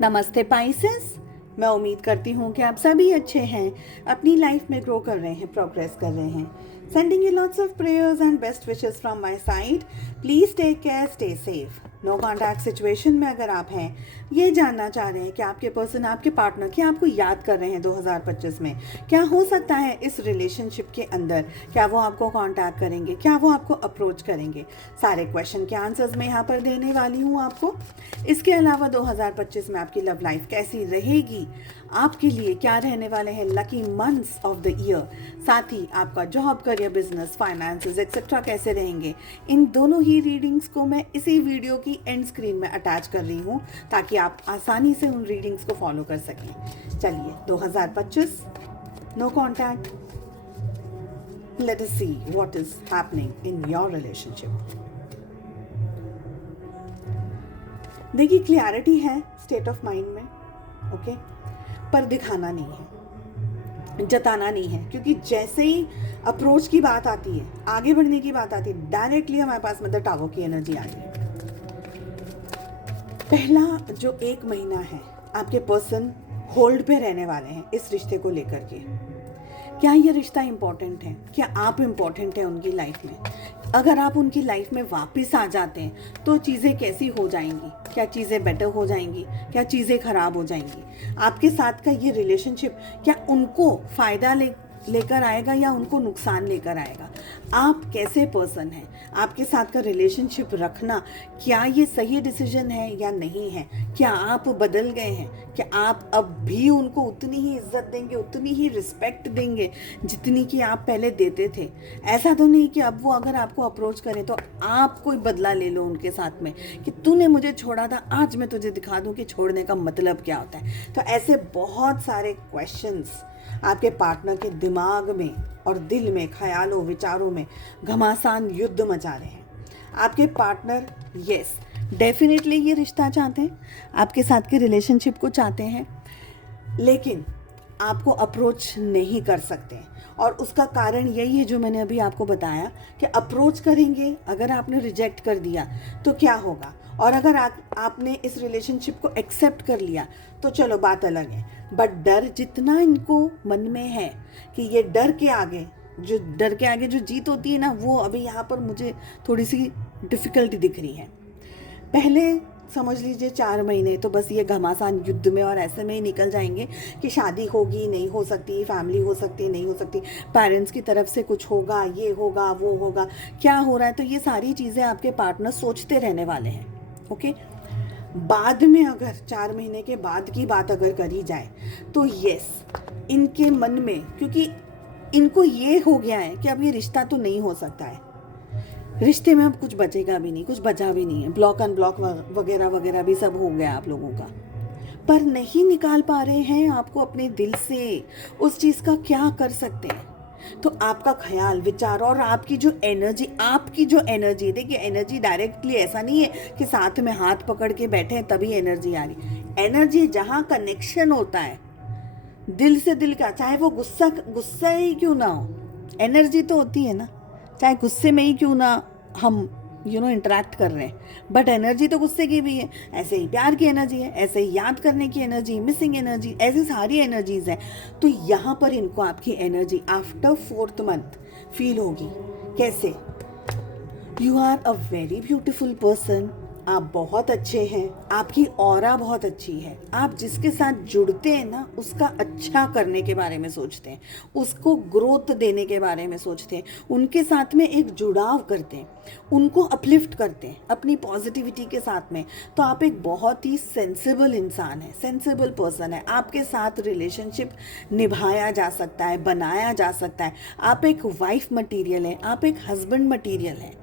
नमस्ते पाइसेस। मैं उम्मीद करती हूँ कि आप सभी अच्छे हैं, अपनी लाइफ में ग्रो कर रहे हैं, प्रोग्रेस कर रहे हैं। Sending you lots of prayers and best wishes from my side. Please take care, stay safe. No contact situation में अगर आप हैं, ये जानना चाह रहे हैं कि आपके पर्सन, आपके पार्टनर क्या आपको याद कर रहे हैं 2025 में, क्या हो सकता है इस रिलेशनशिप के अंदर, क्या वो आपको कॉन्टैक्ट करेंगे, क्या वो आपको अप्रोच करेंगे, सारे क्वेश्चन के आंसर्स मैं यहाँ पर देने वाली हूँ आपको। इसके अलावा 2025 में आपकी लव लाइफ कैसी रहेगी, आपके लिए क्या रहने वाले हैं lucky months of the year, साथ ही आपका job, career, business, finances etcetera कैसे रहेंगे, इन दोनों ही रीडिंग्स को मैं इसी वीडियो की एंड स्क्रीन में अटैच कर रही हूँ ताकि आप आसानी से उन रीडिंग्स को फॉलो कर सकें। चलिए 2025 no contact, let us see what is happening in your relationship. देखिए, क्लैरिटी है स्टेट ऑफ माइंड में, ओके, पर दिखाना नहीं है, जताना नहीं है, क्योंकि जैसे ही अप्रोच की बात आती है, आगे बढ़ने की बात आती है, डायरेक्टली हमारे पास मदर टावर की एनर्जी आ रही है। पहला जो 1 महीना है, आपके पर्सन होल्ड पे रहने वाले हैं इस रिश्ते को लेकर के। क्या ये रिश्ता इम्पोर्टेंट है, क्या आप इम्पोर्टेंट हैं उनकी लाइफ में? अगर आप उनकी लाइफ में वापस आ जाते हैं तो चीज़ें कैसी हो जाएंगी, क्या चीज़ें बेटर हो जाएंगी, क्या चीज़ें ख़राब हो जाएंगी? आपके साथ का ये रिलेशनशिप क्या उनको फ़ायदा लेकर आएगा या उनको नुकसान लेकर आएगा? आप कैसे पर्सन हैं, आपके साथ का रिलेशनशिप रखना, क्या ये सही डिसीजन है या नहीं है? क्या आप बदल गए हैं? क्या आप अब भी उनको उतनी ही इज्जत देंगे, उतनी ही रिस्पेक्ट देंगे जितनी कि आप पहले देते थे? ऐसा तो नहीं कि अब वो अगर आपको अप्रोच करें तो आप कोई बदला ले लो उनके साथ में कि तूने मुझे छोड़ा था, आज मैं तुझे दिखा दूं कि छोड़ने का मतलब क्या होता है। तो ऐसे बहुत सारे क्वेश्चंस आपके पार्टनर के दिमाग में और दिल में, ख्यालों, विचारों में घमासान युद्ध मचा रहे हैं। आपके पार्टनर यस डेफिनेटली ये रिश्ता चाहते हैं, आपके साथ के रिलेशनशिप को चाहते हैं, लेकिन आपको अप्रोच नहीं कर सकते। और उसका कारण यही है जो मैंने अभी आपको बताया कि अप्रोच करेंगे, अगर आपने रिजेक्ट कर दिया तो क्या होगा, और अगर आपने इस रिलेशनशिप को एक्सेप्ट कर लिया तो चलो बात अलग है। बट डर जितना इनको मन में है कि ये डर के आगे जो जीत होती है ना, वो अभी यहाँ पर मुझे थोड़ी सी डिफ़िकल्टी दिख रही है। पहले समझ लीजिए 4 महीने तो बस ये घमासान युद्ध में और ऐसे में ही निकल जाएंगे कि शादी होगी, नहीं हो सकती, फैमिली हो सकती, नहीं हो सकती, पेरेंट्स की तरफ से कुछ होगा, ये होगा, वो होगा, क्या हो रहा है। तो ये सारी चीज़ें आपके पार्टनर सोचते रहने वाले हैं, ओके। बाद में अगर 4 महीने के बाद की बात अगर करी जाए तो यस, इनके मन में, क्योंकि इनको ये हो गया है कि अब ये रिश्ता तो नहीं हो सकता है, रिश्ते में अब कुछ बचेगा भी नहीं, कुछ बचा भी नहीं है, ब्लॉक अनब्लॉक वगैरह वगैरह भी सब हो गया आप लोगों का, पर नहीं निकाल पा रहे हैं आपको अपने दिल से उस चीज़ का क्या कर सकते हैं। तो आपका ख्याल, विचार और आपकी जो एनर्जी, देखिए एनर्जी डायरेक्टली ऐसा नहीं है कि साथ में हाथ पकड़ के बैठे हैं तभी एनर्जी आ रही। एनर्जी जहाँ कनेक्शन होता है दिल से दिल का, चाहे वो गुस्सा ही क्यों ना हो, एनर्जी तो होती है ना, चाहे गुस्से में ही क्यों ना हम इंटरेक्ट कर रहे हैं, बट एनर्जी तो गुस्से की भी है, ऐसे ही प्यार की एनर्जी है, ऐसे ही याद करने की एनर्जी, मिसिंग एनर्जी, ऐसी सारी एनर्जीज हैं। तो यहाँ पर इनको आपकी energy after 4th month feel होगी। कैसे? You are a very beautiful person, आप बहुत अच्छे हैं, आपकी ऑरा बहुत अच्छी है, आप जिसके साथ जुड़ते हैं ना उसका अच्छा करने के बारे में सोचते हैं, उसको ग्रोथ देने के बारे में सोचते हैं, उनके साथ में एक जुड़ाव करते हैं, उनको अपलिफ्ट करते हैं अपनी पॉजिटिविटी के साथ में। तो आप एक बहुत ही सेंसिबल इंसान है, सेंसिबल पर्सन है, आपके साथ रिलेशनशिप निभाया जा सकता है, बनाया जा सकता है। आप एक वाइफ मटीरियल है, आप एक हस्बैंड मटीरियल है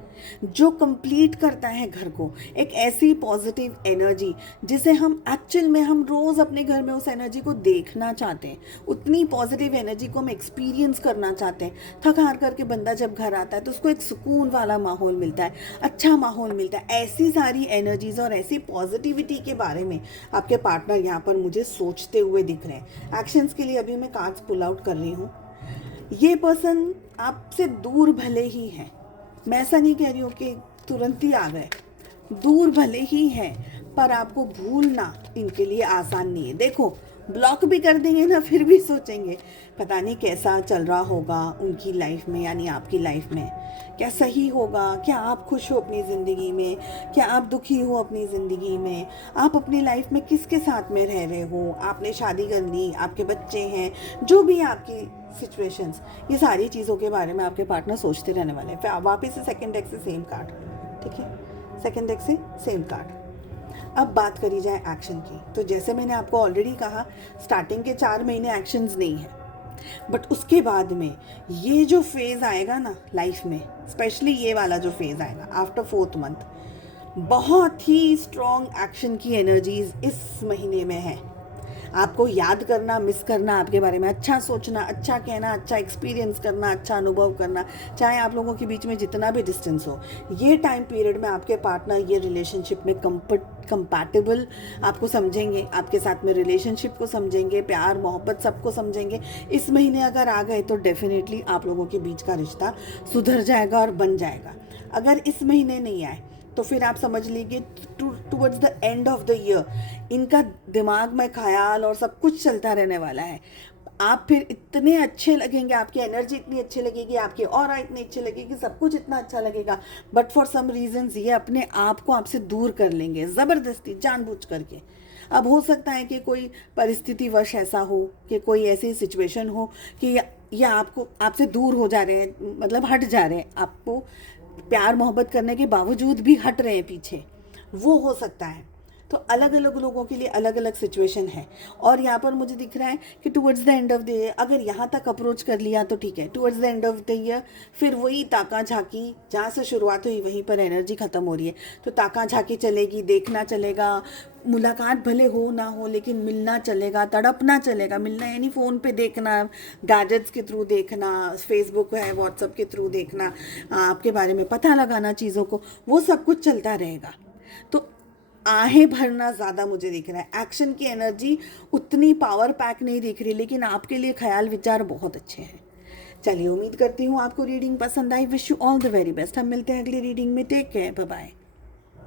जो कंप्लीट करता है घर को, एक ऐसी पॉजिटिव एनर्जी जिसे हम एक्चुअल में हम रोज़ अपने घर में उस एनर्जी को देखना चाहते हैं, उतनी पॉजिटिव एनर्जी को हम एक्सपीरियंस करना चाहते हैं। थक हार करके बंदा जब घर आता है तो उसको एक सुकून वाला माहौल मिलता है, अच्छा माहौल मिलता है। ऐसी सारी एनर्जीज और ऐसी पॉजिटिविटी के बारे में आपके पार्टनर यहाँ पर मुझे सोचते हुए दिख रहे हैं। एक्शंस के लिए अभी मैं कार्ड्स पुल आउट कर रही हूँ। ये पर्सन आपसे दूर भले ही है, मैं ऐसा नहीं कह रही हूँ कि तुरंत ही आ गए, दूर भले ही है, पर आपको भूलना इनके लिए आसान नहीं है। देखो, ब्लॉक भी कर देंगे ना, फिर भी सोचेंगे पता नहीं कैसा चल रहा होगा उनकी लाइफ में, यानी आपकी लाइफ में, क्या सही होगा, क्या आप खुश हो अपनी ज़िंदगी में, क्या आप दुखी हो अपनी ज़िंदगी में, आप अपनी लाइफ में किसके साथ में रह रहे हो, आपने शादी कर ली, आपके बच्चे हैं, जो भी आपकी सिचुएशंस, ये सारी चीज़ों के बारे में आपके पार्टनर सोचते रहने वाले हैं। फिर वापस से सेकेंड डेक से सेम कार्ड, ठीक है, सेकेंड डेक से सेम कार्ड। अब बात करी जाए एक्शन की, तो जैसे मैंने आपको ऑलरेडी कहा, स्टार्टिंग के 4 महीने एक्शंस नहीं है, बट उसके बाद में ये जो फेज़ आएगा ना लाइफ में, स्पेशली ये वाला जो फेज़ आएगा आफ्टर 4th मंथ, बहुत ही स्ट्रॉन्ग एक्शन की एनर्जीज इस महीने में है। आपको याद करना, मिस करना, आपके बारे में अच्छा सोचना, अच्छा कहना, अच्छा एक्सपीरियंस करना, अच्छा अनुभव करना, चाहे आप लोगों के बीच में जितना भी डिस्टेंस हो, ये टाइम पीरियड में आपके पार्टनर ये रिलेशनशिप में कंपैटिबल आपको समझेंगे, आपके साथ में रिलेशनशिप को समझेंगे, प्यार मोहब्बत सबको समझेंगे। इस महीने अगर आ गए तो डेफिनेटली आप लोगों के बीच का रिश्ता सुधर जाएगा और बन जाएगा। अगर इस महीने नहीं आए तो फिर आप समझ लीजिए towards the end of the year इनका दिमाग में ख्याल और सब कुछ चलता रहने वाला है। आप फिर इतने अच्छे लगेंगे, आपकी एनर्जी इतनी अच्छी लगेगी, आपकी ऑरा इतनी अच्छी लगेगी, सब कुछ इतना अच्छा लगेगा, बट फॉर सम रीजंस ये अपने आप को आपसे दूर कर लेंगे ज़बरदस्ती, जानबूझ करके। अब हो सकता है कि कोई परिस्थिति वश ऐसा हो कि कोई ऐसी सिचुएशन हो कि या आपको आपसे दूर हो जा रहे हैं, मतलब हट जा रहे हैं, आपको प्यार मोहब्बत करने के बावजूद भी हट रहे हैं पीछे, वो हो सकता है। तो अलग अलग लोगों के लिए अलग अलग सिचुएशन है। और यहाँ पर मुझे दिख रहा है कि towards the end of the year अगर यहाँ तक अप्रोच कर लिया तो ठीक है, towards the end of the year फिर वही ताका झाकी, जहाँ से शुरुआत हुई वहीं पर एनर्जी ख़त्म हो रही है। तो ताका झाकी चलेगी, देखना चलेगा, मुलाकात भले हो ना हो लेकिन मिलना चलेगा, तड़पना चलेगा। मिलना यानी फ़ोन पे देखना, गैजेट्स के थ्रू देखना, फेसबुक है व्हाट्सएप के थ्रू देखना, आपके बारे में पता लगाना चीज़ों को, वो सब कुछ चलता रहेगा। तो आहें भरना ज़्यादा मुझे दिख रहा है। एक्शन की एनर्जी उतनी पावर पैक नहीं दिख रही, लेकिन आपके लिए ख्याल विचार बहुत अच्छे हैं। चलिए, उम्मीद करती हूँ आपको रीडिंग पसंद आई। Wish you all the very best. हम मिलते हैं अगली रीडिंग में। Take care, bye bye.